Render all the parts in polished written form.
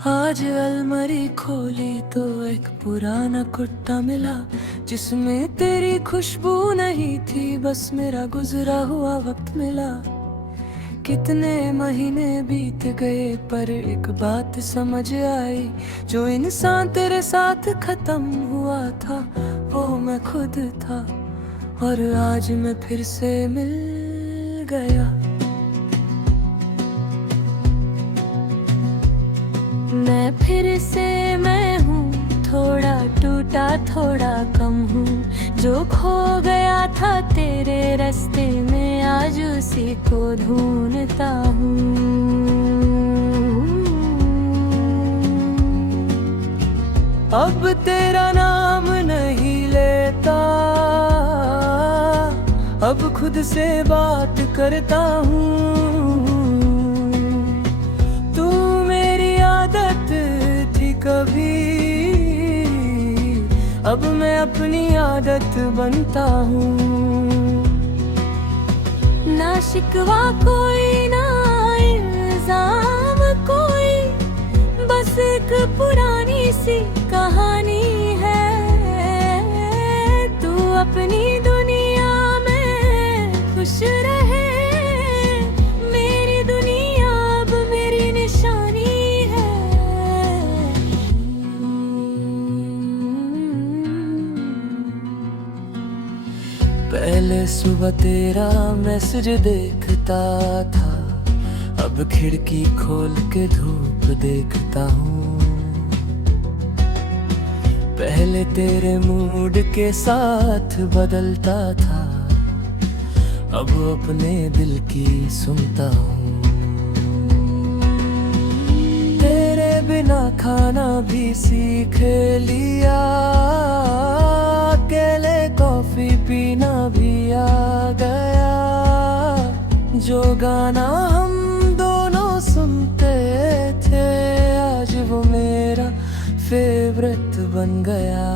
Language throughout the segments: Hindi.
आज अलमारी खोली तो एक पुराना कुत्ता मिला, जिसमें तेरी खुशबू नहीं थी, बस मेरा गुजरा हुआ वक्त मिला। कितने महीने बीत गए पर एक बात समझ आई, जो इंसान तेरे साथ खत्म हुआ था वो मैं खुद था, और आज मैं फिर से मिल गया। मैं फिर से मैं हूँ, थोड़ा टूटा थोड़ा कम हूँ। जो खो गया था तेरे रास्ते में, आज उसी को ढूंढता हूँ। अब तेरा नाम नहीं लेता, अब खुद से बात करता हूँ। कभी अब मैं अपनी आदत बनता हूँ। ना शिकवा कोई ना इल्जाम कोई, बस एक पुरानी सी कहानी है। तू अपनी दुनिया में खुश रहे, मेरी दुनिया अब मेरी निशानी है। पहले सुबह तेरा मैसेज देखता था, अब खिड़की खोल के धूप देखता हूँ। पहले तेरे मूड के साथ बदलता था, अब अपने दिल की सुनता हूँ। तेरे बिना खाना भी सीख लिया, अकेले कॉफी पीना भी आ गया। जो गाना हम दोनों सुनते थे, आज वो मेरा फेवरेट बन गया।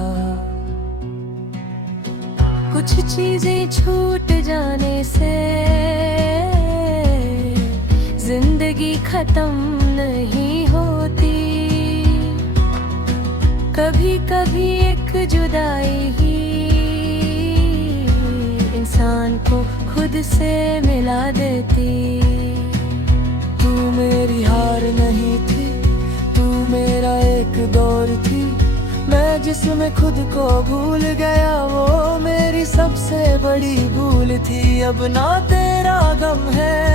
कुछ चीजें छूट जाने से जिंदगी खत्म नहीं होती। कभी कभी एक जुदाई ही इंसान को खुद से मिला देती। तू मेरी हार नहीं थी, तू मेरा एक दौर थी। मैं जिसमें खुद को भूल गया, वो मेरी सबसे बड़ी भूल थी। अब ना तेरा गम है,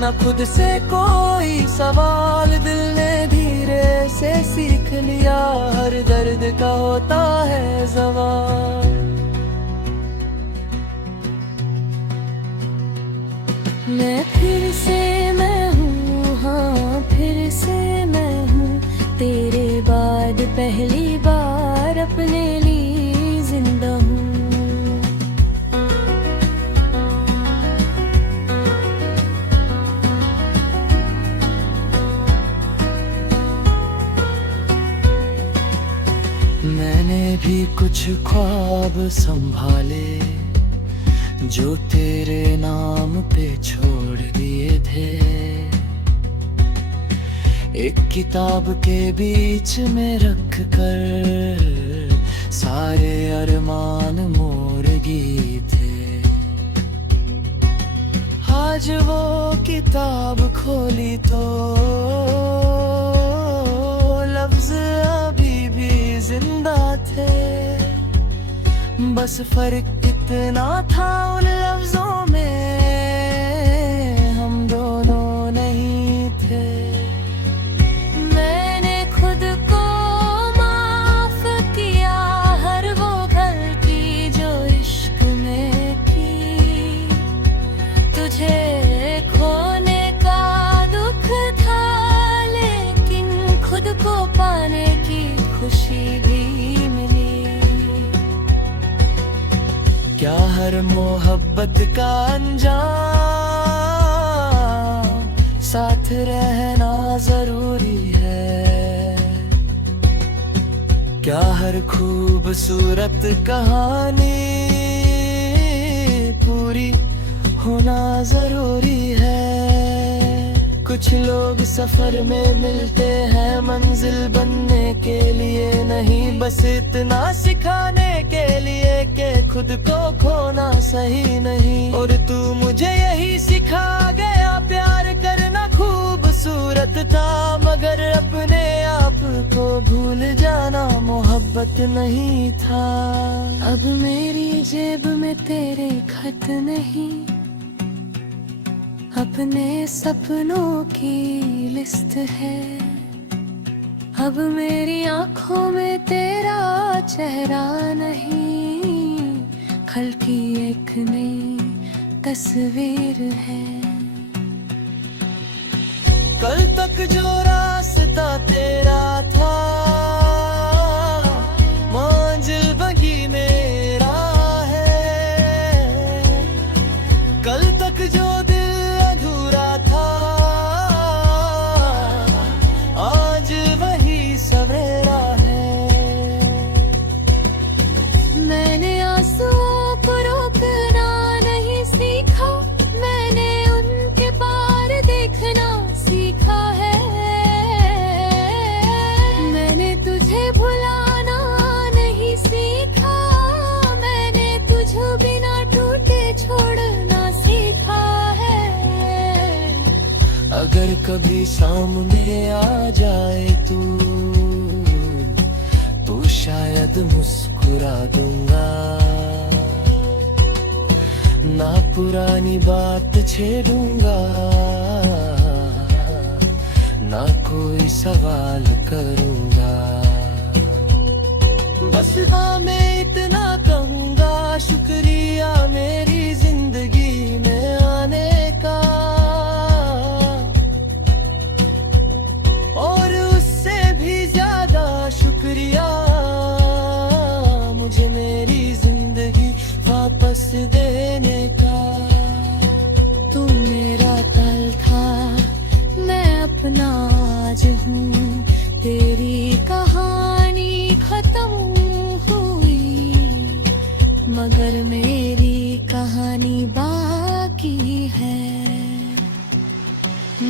ना खुद से कोई सवाल। दिल ने धीरे से सीख लिया, हर दर्द का होता है जवाब। मैं फिर से मैं हूँ, हाँ फिर से मैं हूँ। तेरे बाद पहली बार अपने लिए जिंदा हूँ। मैंने भी कुछ ख्वाब संभाले, जो तेरे नाम पे छोड़ दिए थे। एक किताब के बीच में रख कर सारे अरमान मोरगी थे। आज वो किताब खोली तो लफ्ज अभी भी जिंदा थे। बस फर्क इतना था उन लफ्जों में, हम दोनों नहीं थे। मैंने खुद को माफ किया, हर वो गलती जो इश्क में की। तुझे खोने का दुख था, लेकिन खुद को पाने की खुशी भी मिली। क्या हर मोहब्बत का अंजाम साथ रहना जरूरी है? क्या हर खूबसूरत कहानी पूरी होना जरूरी है? कुछ लोग सफर में मिलते हैं मंजिल बनने के लिए नहीं, बस इतना सिखाने के लिए कि खुद को खोना सही नहीं। और तू मुझे यही सिखा गया, प्यार करना खूबसूरत था मगर अपने आप को भूल जाना मोहब्बत नहीं था। अब मेरी जेब में तेरे खत नहीं, अपने सपनों की लिस्ट है। अब मेरी आंखों में तेरा चेहरा नहीं, कल की एक नई तस्वीर है। कल तक जो रास्ता तेरा था, मंजिल वही मेरा है। कल तक जो दिल अधूरा था, आज वही सवेरा है। मैंने आंसुओं को रोकना नहीं सीखा, मैंने उनके पार देखना सीखा है। मैंने तुझे भुलाना नहीं सीखा, मैंने तुझे बिना टूटे छोड़ना सीखा है। अगर कभी सामने आ जाए तू, तो शायद मुस्कुरा दूंगा, ना पुरानी बात छेड़ूंगा, ना कोई सवाल करूंगा। बस हाँ मैं इतना कहूंगा, शुक्रिया मेरी जिंदगी में आने का, और उससे भी ज्यादा शुक्रिया मुझे मेरी जिंदगी वापस देने का। तू मेरा कल था, मैं अपना आज हूँ, तेरी कहानी खत्म हुई मगर मेरी कहानी बाकी है।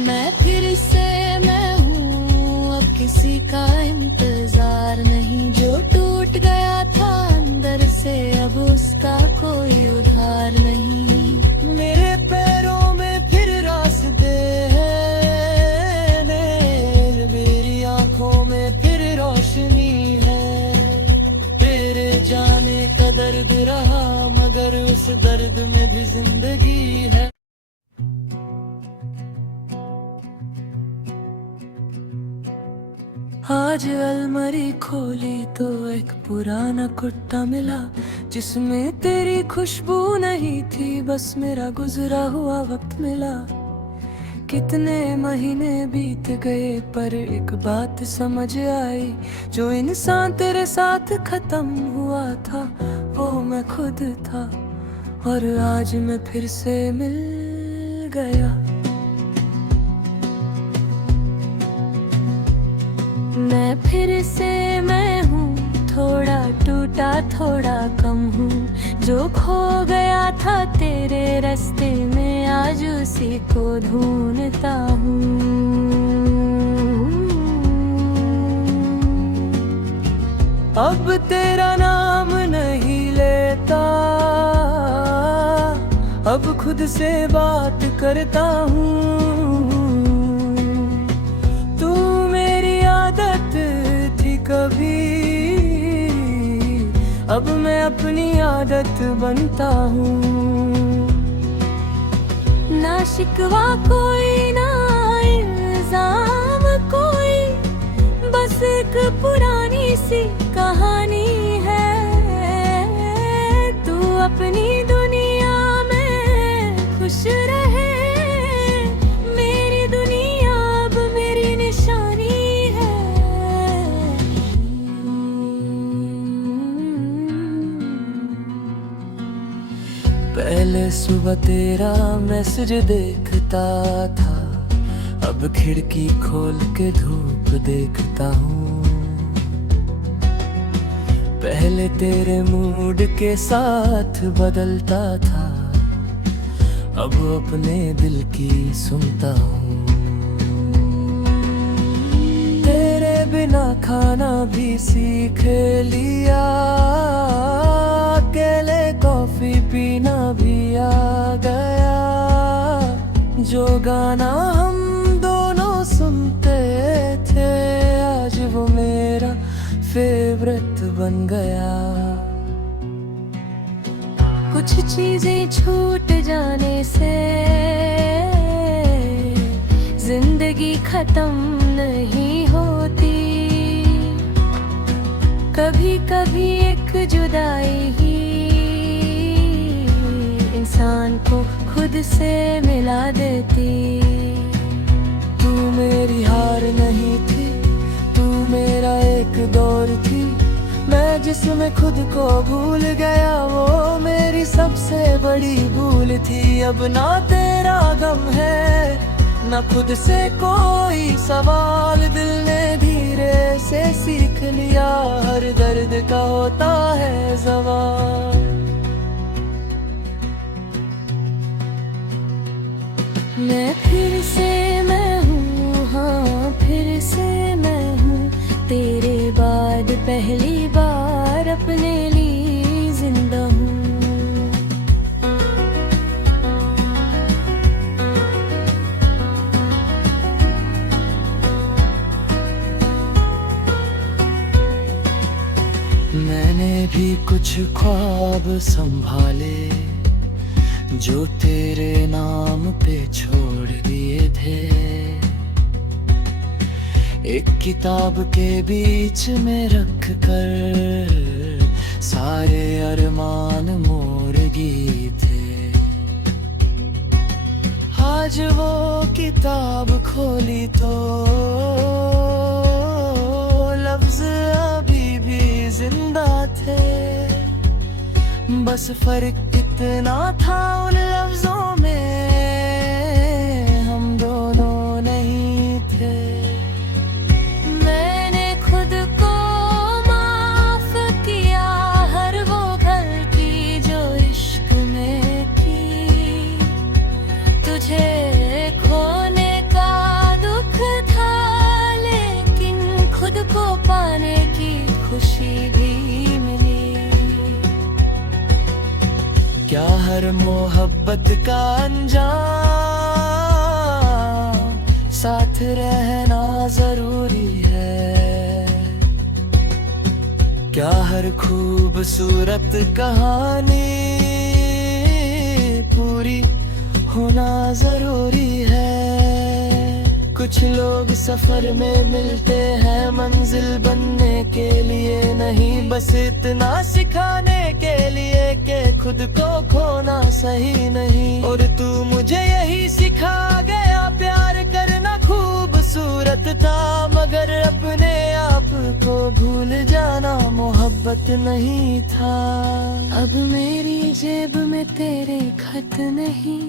मैं फिर से मैं हूँ, अब किसी का इंतजार नहीं, जो टूट गया था अंदर से अब उसका कोई उधार नहीं। मेरे पैरों में फिर रास्ते हैं, मेरी आंखों में फिर रोशनी है। तेरे जाने का दर्द रहा मगर उस दर्द में भी जिंदगी है। आज अलमारी खोली तो एक पुराना कुत्ता मिला, जिसमें तेरी खुशबू नहीं थी, बस मेरा गुजरा हुआ वक्त मिला। कितने महीने बीत गए पर एक बात समझ आई, जो इंसान तेरे साथ खत्म हुआ था वो मैं खुद था, और आज मैं फिर से मिल गया। मैं फिर से मैं हूँ, थोड़ा टूटा थोड़ा कम हूँ, जो खो गया था तेरे रास्ते में आज उसी को ढूंढता हूँ। अब तेरा नाम नहीं लेता, अब खुद से बात करता हूँ। तू मेरी आदत थी कभी, अब मैं अपनी आदत बनता हूँ। ना शिकवा कोई ना इल्जाम कोई, बस एक पुरानी सी कहानी है। तू अपनी दुनिया में खुश रहे, मेरी दुनिया अब मेरी निशानी है। पहले सुबह तेरा मैसेज देखता था, अब खिड़की खोल के धूप देखता हूँ। पहले तेरे मूड के साथ बदलता था, अब अपने दिल की सुनता हूँ। बिना खाना भी सीख लिया, अकेले कॉफी पीना भी आ गया। जो गाना हम दोनों सुनते थे आज वो मेरा फेवरेट बन गया। कुछ चीजें छूट जाने से जिंदगी खत्म नहीं होती। कभी कभी एक जुदाई ही इंसान को खुद से मिला देती। तू मेरी हार नहीं थी, तू मेरा एक दौर थी। मैं जिसमें खुद को भूल गया वो मेरी सबसे बड़ी भूल थी। अब ना तेरा गम है ना खुद से कोई सवाल, दिल ने धीरे से सीख लिया हर दर्द का होता है ज़वाल। मैं फिर से मैं हूँ, हाँ फिर से मैं हूँ। तेरे बाद पहली बार अपने लिए जिंदा हूँ। मैंने भी कुछ ख्वाब संभाले जो तेरे नाम पे छोड़ दिए थे। एक किताब के बीच में रख कर सारे अरमान मोर गए थे। आज वो किताब खोली तो लफ्ज अभी भी जिंदा थे। बस फर्क इतना था उन लफ्जों में हम दोनों नहीं थे। मैंने खुद को माफ किया हर वो गलती जो इश्क में की। तुझे खोने का दुख था लेकिन खुद को पाने की खुशी भी मिली। क्या हर मोहब्बत का अंजाम साथ रहना जरूरी है? क्या हर खूबसूरत कहानी पूरी होना जरूरी है? कुछ लोग सफर में मिलते हैं मंजिल बनने के लिए नहीं, बस इतना सिखाने के लिए कि खुद को खोना सही नहीं। और तू मुझे यही सिखा गया, प्यार करना खूबसूरत था मगर अपने आप को भूल जाना मोहब्बत नहीं था। अब मेरी जेब में तेरे खत नहीं,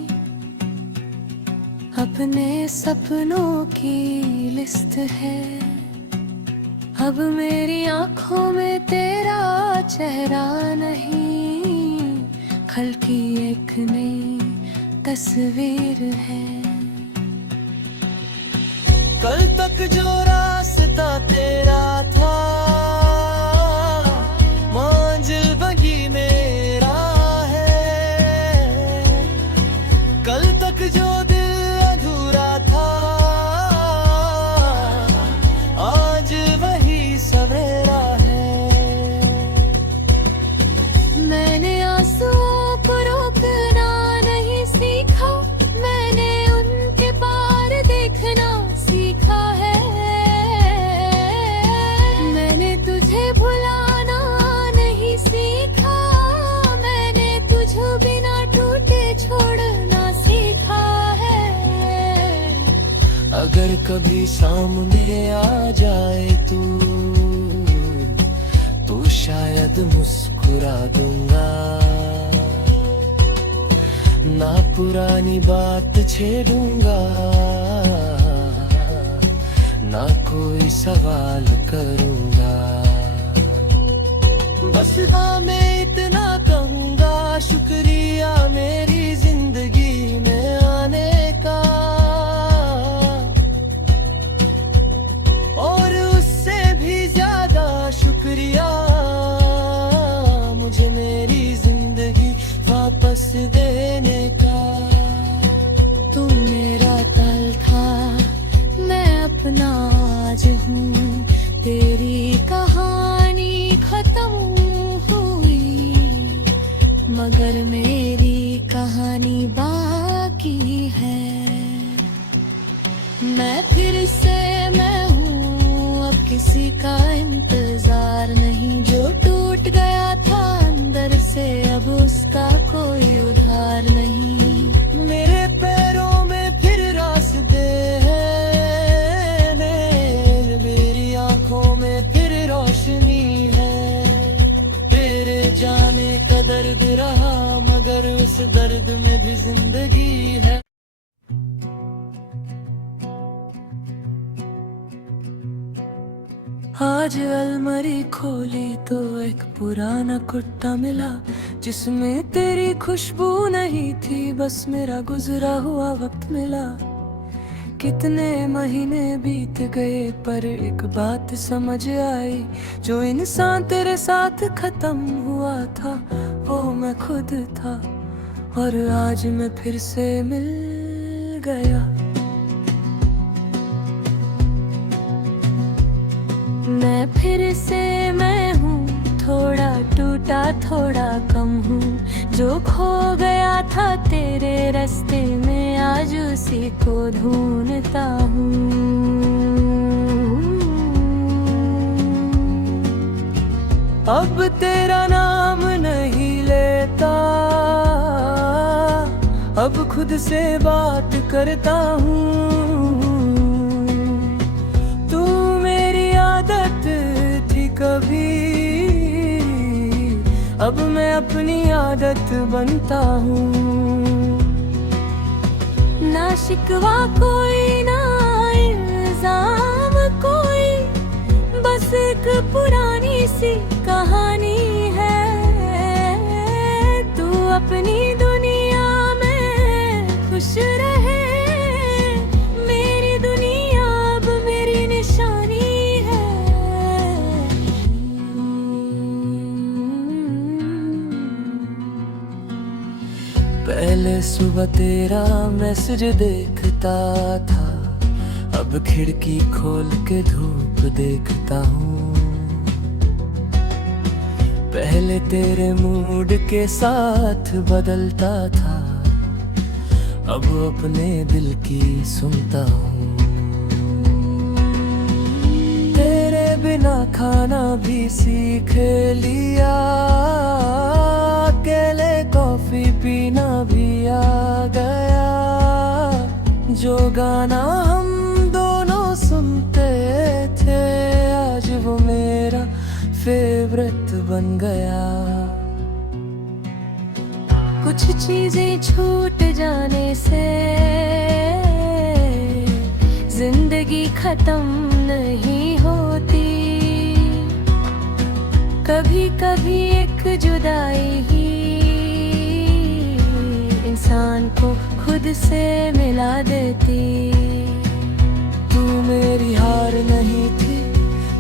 अपने सपनों की लिस्ट है। अब मेरी आंखों में तेरा चेहरा नहीं, कल की एक नई तस्वीर है। कल तक जो रास्ता तेरा था मंजिल वही मेरा है। कल तक जो अधूरा था आज वही सवेरा है। मैंने आंसुओं को रोकना नहीं सीखा, मैंने उनके पार देखना सीखा है। मैंने तुझे भुलाना नहीं सीखा, मैंने तुझे बिना टूटे छोड़ना सीखा है। अगर कभी सामने आ जाए तू शायद मुस्कुरा दूंगा, ना पुरानी बात छेड़ूंगा, ना कोई सवाल करूंगा। बस हाँ मैं इतना कहूंगा, शुक्रिया मेरी जिंदगी में आने का। और उससे मगर मेरी कहानी बाकी है। मैं फिर से मैं हूँ, अब किसी का इंतजार नहीं। जो टूट गया था अंदर से अब उसका कोई उधार नहीं। मेरे पैरों में फिर रास्ते हैं, मेरी आंखों में फिर रोशनी है। तेरे जाने का दर्द रहा मगर उस दर्द में भी जिंदगी है। आज अलमारी खोली तो एक पुराना कुत्ता मिला, जिसमें तेरी खुशबू नहीं थी, बस मेरा गुजरा हुआ वक्त मिला। कितने महीने बीत गए पर एक बात समझ आई, जो इंसान तेरे साथ खत्म हुआ था वो मैं खुद था। और आज मैं फिर से मिल गया। मैं फिर से मैं हूँ, थोड़ा टूटा थोड़ा कम हूँ। जो खो गया था तेरे रास्ते में आज उसी को ढूंढता हूँ। अब तेरा नाम नहीं लेता, अब खुद से बात करता हूँ। कभी अब मैं अपनी आदत बनता हूँ। ना शिकवा कोई ना इल्जाम कोई, बस एक पुरानी सी कहानी है। तू अपनी दुनिया में खुश रहे, मेरी दुनिया अब मेरी निशानी है। पहले सुबह तेरा मैसेज देखता था, अब खिड़की खोल के धूप देखता हूँ। पहले तेरे मूड के साथ बदलता था, अब अपने दिल की सुनता हूँ। तेरे बिना खाना भी सीख लिया, अकेले कॉफी पीना भी आ गया। जो गाना हम दोनों सुनते थे आज वो मेरा फेवरेट बन गया। कुछ चीजें छूट जाने से जिंदगी खत्म नहीं होती। कभी कभी एक जुदाई ही इंसान को खुद से मिला देती। तू मेरी हार नहीं थी,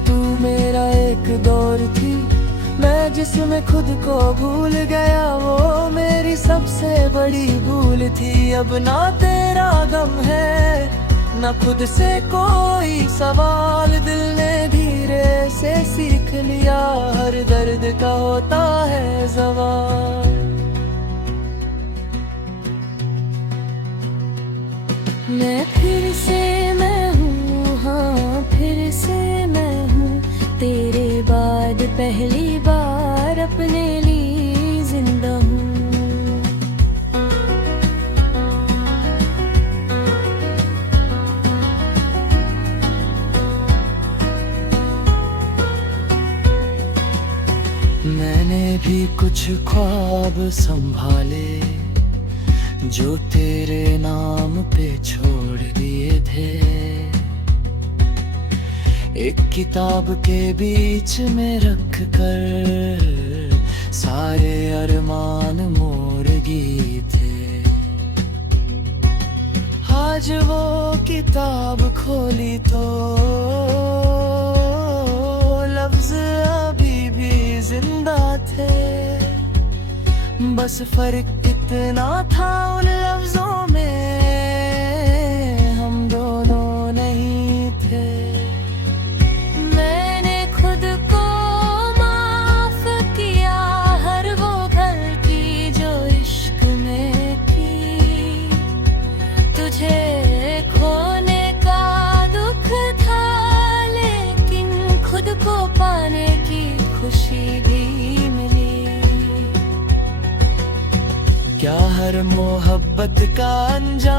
तू मेरा एक दौर थी। मैं जिसमें खुद को भूल गया वो मेरी सबसे बड़ी भूल थी। अब ना तेरा गम है ना खुद से कोई सवाल, दिल ने धीरे से सीख लिया हर दर्द का होता है ज़वाल। मैं फिर से मैं हूँ, हाँ फिर से मैं हूँ। तेरे बाद पहली बार अपने लिए जिंदा हूँ। मैंने भी कुछ ख्वाब संभाले जो तेरे नाम पे छोड़ दिए थे। एक किताब के बीच में रख कर सारे अरमान मोरगी थे। आज वो किताब खोली तो लफ्ज अभी भी जिंदा थे। बस फर्क इतना था उन लफ्जों में हम दोनों नहीं थे। मैंने खुद को माफ किया हर वो गलती जो तुझे खोने का दुख था, लेकिन खुद को पाने की खुशी भी मिली। क्या हर मोहब्बत का अंजाम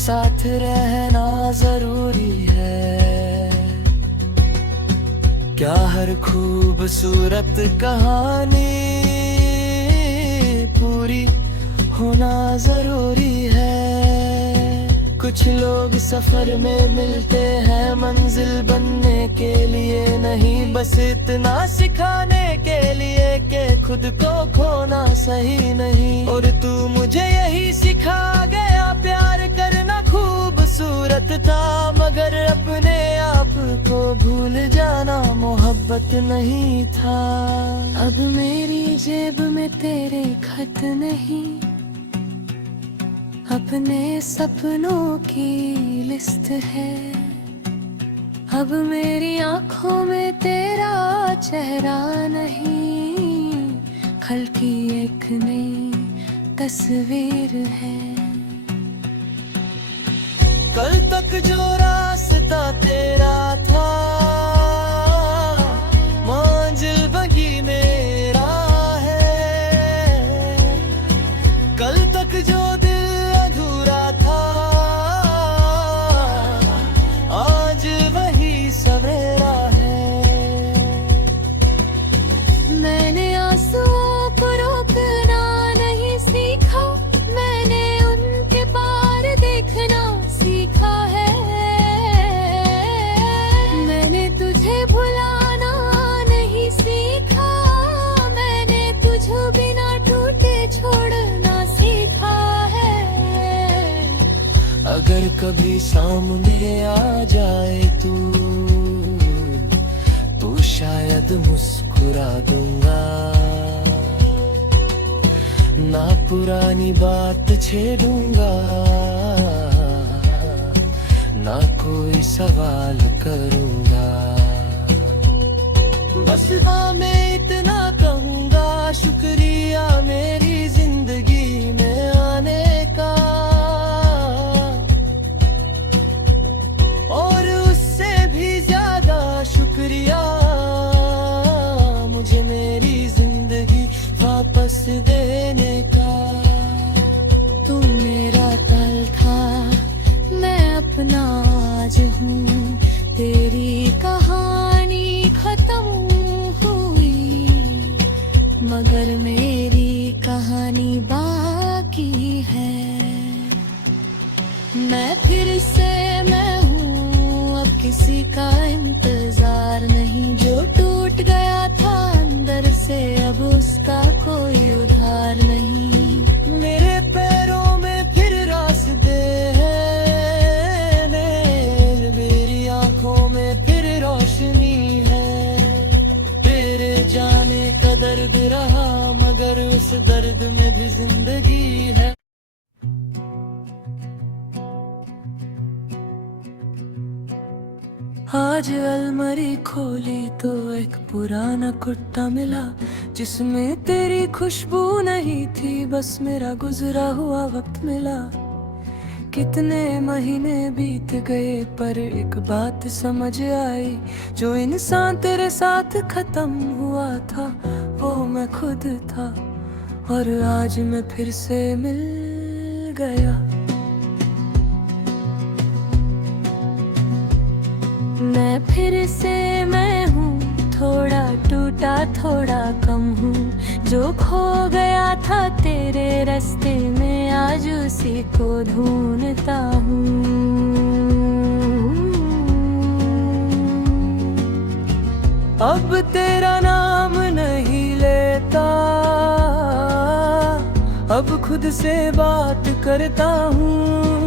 साथ रहना जरूरी है? क्या हर खूबसूरत कहानी पूरी होना जरूरी है? कुछ लोग सफर में मिलते हैं मंजिल बनने के लिए नहीं, बस इतना सिखाने के लिए कि खुद को खोना सही नहीं। और तू मुझे यही सिखा गया, प्यार करना खूबसूरत था, मगर अपने आप को भूल जाना मोहब्बत नहीं था। अब मेरी जेब में तेरे खत नहीं, अपने सपनों की लिस्ट है। अब मेरी आंखों में तेरा चेहरा नहीं, कल की एक नई तस्वीर है। कल तक जो रास्ता तेरा था, मंजिल वही मेरा है। कल तक जो दिल अधूरा था, आज वही सवेरा है। मैंने आंसुओं को रोकना नहीं सीखा, मैंने उनके पार देखना सीखा है। मैंने तुझे भुलाना नहीं सीखा, मैंने तुझे बिना टूटे छोड़ना सीखा है। अगर कभी सामने आ जाए तू, तो शायद मुस्कुरा दूंगा, ना पुरानी बात छेड़ूंगा, ना कोई सवाल करूंगा। बस हाँ मैं इतना कहूंगा, शुक्रिया मेरी जिंदगी में आने का, और उससे भी ज्यादा शुक्रिया मुझे मेरी जिंदगी वापस देने का। तू मेरा कल था, मैं अपना आज हूँ, तेरी कहानी खत्म हुई, मगर मेरी कहानी बाकी है। मैं फिर से मैं हूँ, अब किसी का इंतजार नहीं। जो टूट गया था अंदर से, अब उसका कोई उधार नहीं। मेरे पैरों में फिर रास्ते हैं, मेरी आंखों में फिर रोशनी है। तेरे जाने का दर्द रहा, मगर उस दर्द में भी जिंदगी है। आज अलमारी खोली तो एक पुराना कुर्ता मिला, जिसमें तेरी खुशबू नहीं थी, बस मेरा गुजरा हुआ वक्त मिला। कितने महीने बीत गए पर एक बात समझ आई, जो इंसान तेरे साथ खत्म हुआ था वो मैं खुद था, और आज मैं फिर से मिल गया। मैं फिर से मैं हूँ, थोड़ा टूटा थोड़ा कम हूँ, जो खो गया था तेरे रास्ते में, आज उसी को ढूंढता हूँ। अब तेरा नाम नहीं लेता, अब खुद से बात करता हूँ।